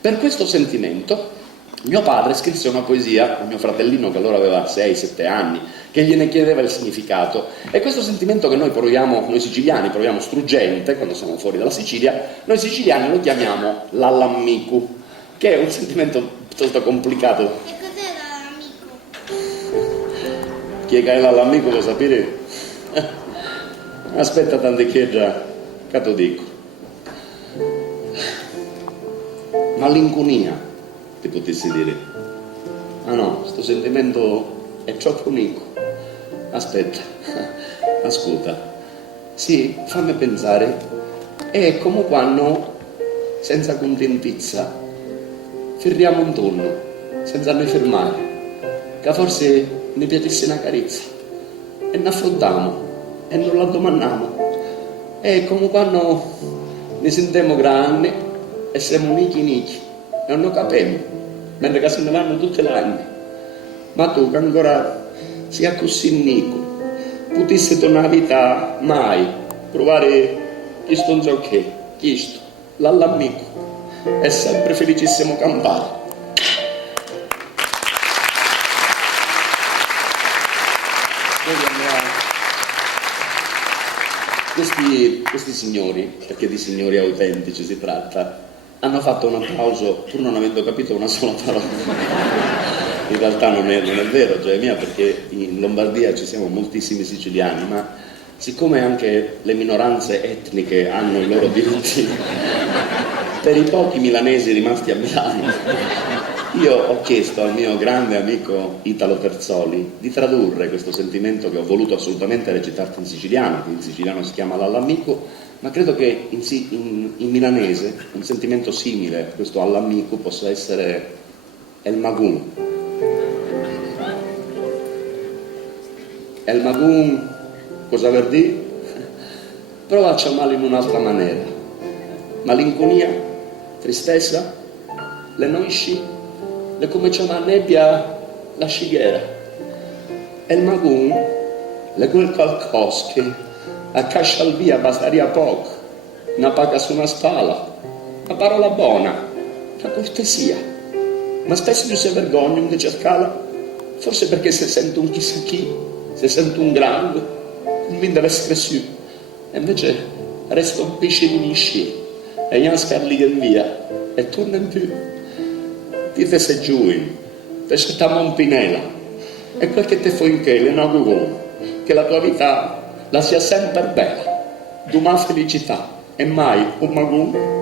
Per questo sentimento mio padre scrisse una poesia a mio fratellino, che allora aveva 6-7 anni, che gliene chiedeva il significato. E questo sentimento che noi proviamo, noi siciliani proviamo struggente quando siamo fuori dalla Sicilia, noi siciliani lo chiamiamo l'allammicu, che è un sentimento piuttosto complicato. E cos'è l'amico? Chi è l'allammicu lo sapere? Aspetta tanto che già te dico. Malinconia, ti potessi dire. Ah no, sto sentimento è troppo unico. Aspetta, ascolta. Sì, fammi pensare. È come quando, senza contentizza, ferriamo intorno, senza noi fermare, che forse ne piacesse una carezza, e ne affrontiamo, e non la domandiamo. È come quando ne sentiamo grandi e siamo nichi, non lo capiamo, mentre che se ne vanno tutti gli anni. Ma tu, che ancora sia così nico, potessi tornare a vita mai, provare questo non so che, questo, l'all'amico, è sempre felicissimo campare. Questi signori, perché di signori autentici si tratta, hanno fatto un applauso pur non avendo capito una sola parola. In realtà non è vero, Gioia mia, perché in Lombardia ci siamo moltissimi siciliani, ma siccome anche le minoranze etniche hanno i loro diritti, per i pochi milanesi rimasti a Milano, io ho chiesto al mio grande amico Italo Terzoli di tradurre questo sentimento che ho voluto assolutamente recitarti in siciliano, che in siciliano si chiama l'all'amico, ma credo che in milanese un sentimento simile a questo all'amico possa essere el magun. El magun cosa vuol dire? Prova a chiamarlo in un'altra maniera. Malinconia, tristezza, le noisci, le come chiama nebbia la scighera. E il magun, le quel qualcosa che a caccia al via bastaria poco, una paga su una spalla, una parola buona, una cortesia. Ma spesso ci si vergogna di cercarla, forse perché si sente un chissà chi, si sente un grande, convinto l'espressione, e invece resta un pesce di nisci, e non scarli in via, e torna in più. Dite se giù, te cerchiamo un pinela, e quel che te fai in che, le inauguro, che la tua vita la sia sempre bella, d'uma felicità, e mai un magun